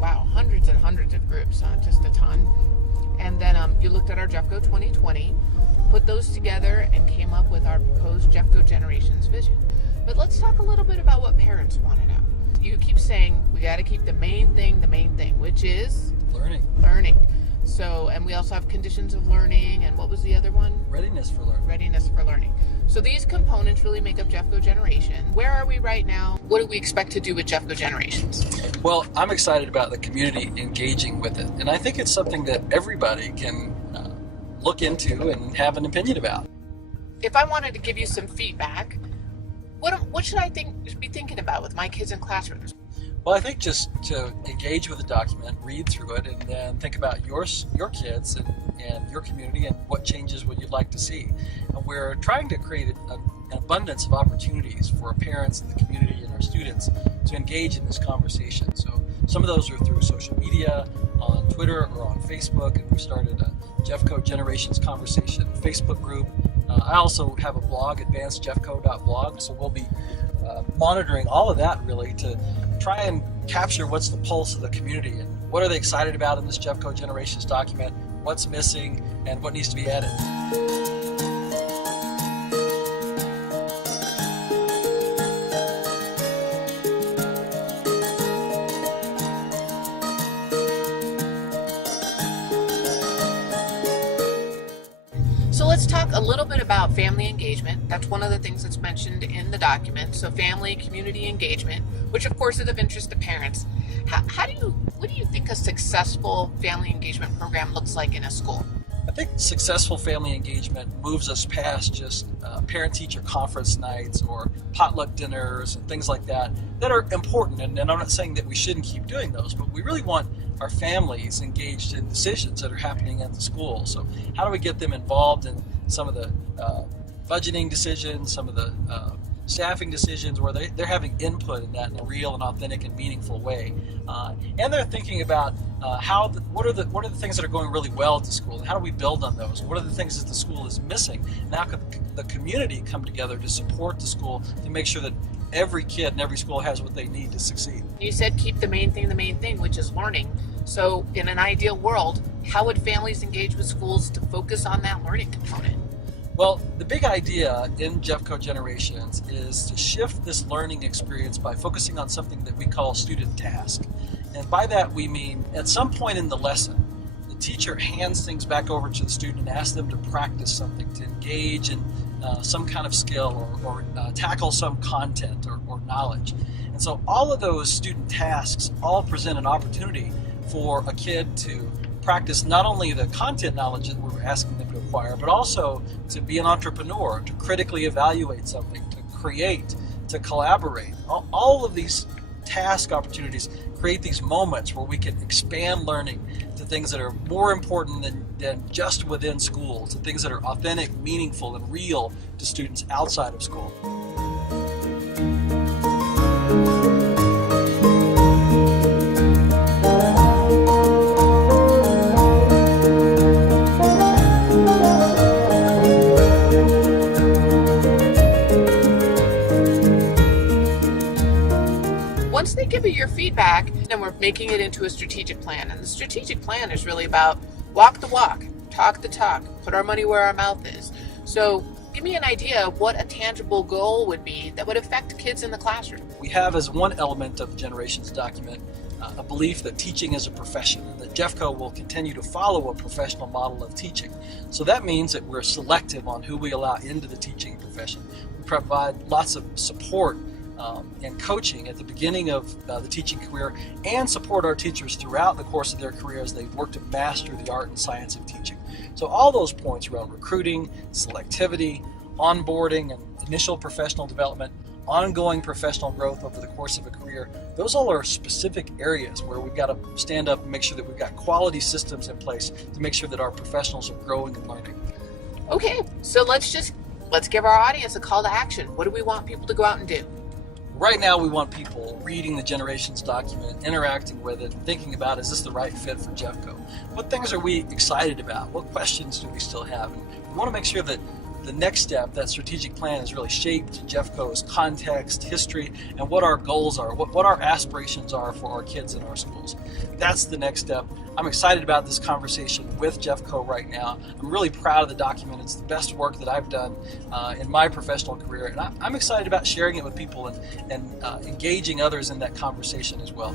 Wow, hundreds and hundreds of groups, just a ton. And then you looked at our Jeffco 2020, put those together, and came up with our proposed Jeffco Generations vision. But let's talk a little bit about what parents want to know. You keep saying we got to keep the main thing, which is learning. So, and we also have conditions of learning, and what was the other one? Readiness for learning. So these components really make up Jeffco Generation. Where are we right now? What do we expect to do with Jeffco Generations? Well, I'm excited about the community engaging with it, and I think it's something that everybody can look into and have an opinion about. If I wanted to give you some feedback, what should I be thinking about with my kids in classrooms? Well, I think just to engage with the document, read through it, and then think about your kids and your community and what changes would you like to see. And we're trying to create an abundance of opportunities for our parents and the community and our students to engage in this conversation. So some of those are through social media, on Twitter or on Facebook, and we started a Jeffco Generations Conversation Facebook group. I also have a blog, advancedjeffco.blog, so we'll be monitoring all of that really to try and capture what's the pulse of the community and what are they excited about in this Jeffco Generations document, what's missing, and what needs to be added. So let's talk a little bit about family engagement. That's one of the things that's mentioned in the document. So family, community engagement, which of course is of interest to parents. What do you think a successful family engagement program looks like in a school? I think successful family engagement moves us past just parent-teacher conference nights or potluck dinners and things like that are important. And I'm not saying that we shouldn't keep doing those, but we really want our families engaged in decisions that are happening at the school. So how do we get them involved in some of the budgeting decisions, some of the staffing decisions where they're having input in that in a real and authentic and meaningful way, and they're thinking about what are the things that are going really well at the school, and how do we build on those? What are the things that the school is missing? And how could the community come together to support the school to make sure that every kid in every school has what they need to succeed? You said keep the main thing, which is learning. So in an ideal world, how would families engage with schools to focus on that learning component? Well, the big idea in Jeffco Generations is to shift this learning experience by focusing on something that we call student task. And by that we mean at some point in the lesson, the teacher hands things back over to the student and asks them to practice something, to engage in some kind of skill or tackle some content or knowledge. And so all of those student tasks all present an opportunity for a kid to practice not only the content knowledge that we're asking them to acquire, but also to be an entrepreneur, to critically evaluate something, to create, to collaborate. All of these task opportunities create these moments where we can expand learning to things that are more important than just within school, to things that are authentic, meaningful, and real to students outside of school. Once they give you your feedback, then we're making it into a strategic plan. And the strategic plan is really about walk the walk, talk the talk, put our money where our mouth is. So give me an idea of what a tangible goal would be that would affect kids in the classroom. We have as one element of the Generations document a belief that teaching is a profession and that Jeffco will continue to follow a professional model of teaching. So that means that we're selective on who we allow into the teaching profession. We provide lots of support and coaching at the beginning of the teaching career, and support our teachers throughout the course of their career as they work to master the art and science of teaching. So all those points around recruiting, selectivity, onboarding, and initial professional development, ongoing professional growth over the course of a career, those all are specific areas where we've got to stand up and make sure that we've got quality systems in place to make sure that our professionals are growing and learning. Okay, so let's give our audience a call to action. What do we want people to go out and do? Right now we want people reading the Generations document, interacting with it, and thinking about, is this the right fit for Jeffco? What things are we excited about? What questions do we still have? And we want to make sure that the next step, that strategic plan is really shaped Jeffco's context, history, and what our goals are, what our aspirations are for our kids in our schools. That's the next step. I'm excited about this conversation with Jeffco right now. I'm really proud of the document. It's the best work that I've done in my professional career, and I'm excited about sharing it with people and engaging others in that conversation as well.